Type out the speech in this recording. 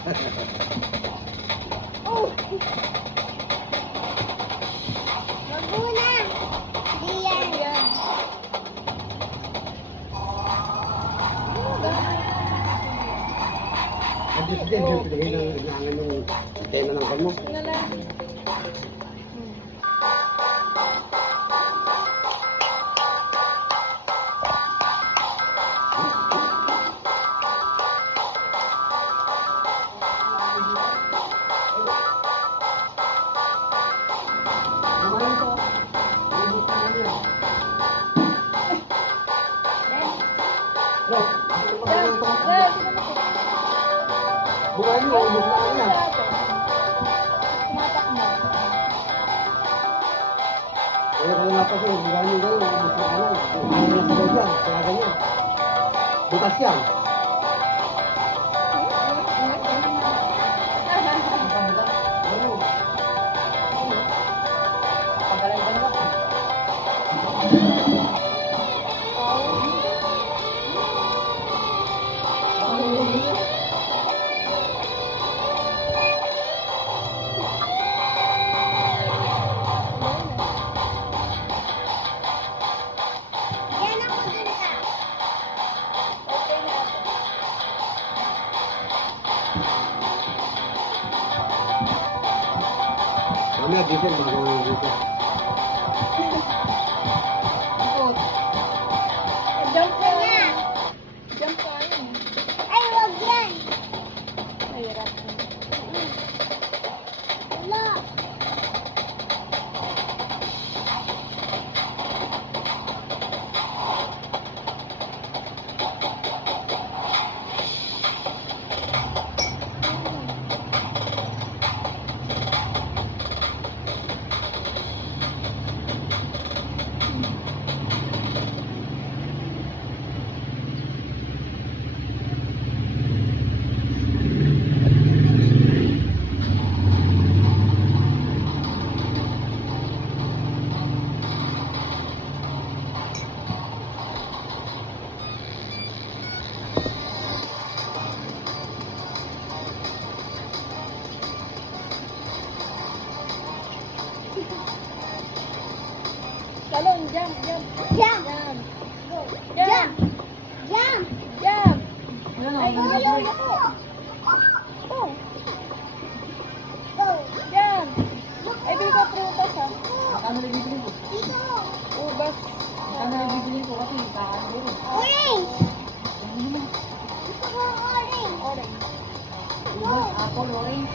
Oh! Maguna! Diyan! Adjust din, dyan pilihin ang inaangan yung tema ng kalmo. Na lang. Bukain mo, ubos na kanya. Kaya kaya nga kasi, bukain mo gano'n, ubos na kanya. Bukain mo na sabay dyan, kaya ganyan. Bukas yan. Yan ako dun ka. Mamaya diesel, bago diesel. Jump ka. Na. Jump ka. Ay, wag yan. Mahirap. Wala. Talon, jump, jump. Jump. Jump. Jump. Jump. Jump. Jump. Ay, go. Go. Go. Jump. Ay, bili ko prutas ha. Ano na bibili ko? Dito. Ubas. Ano na bibili ko kasi kaan mo rin. Orange. Gusto ko orange. Orange. Ubas, apple, orange.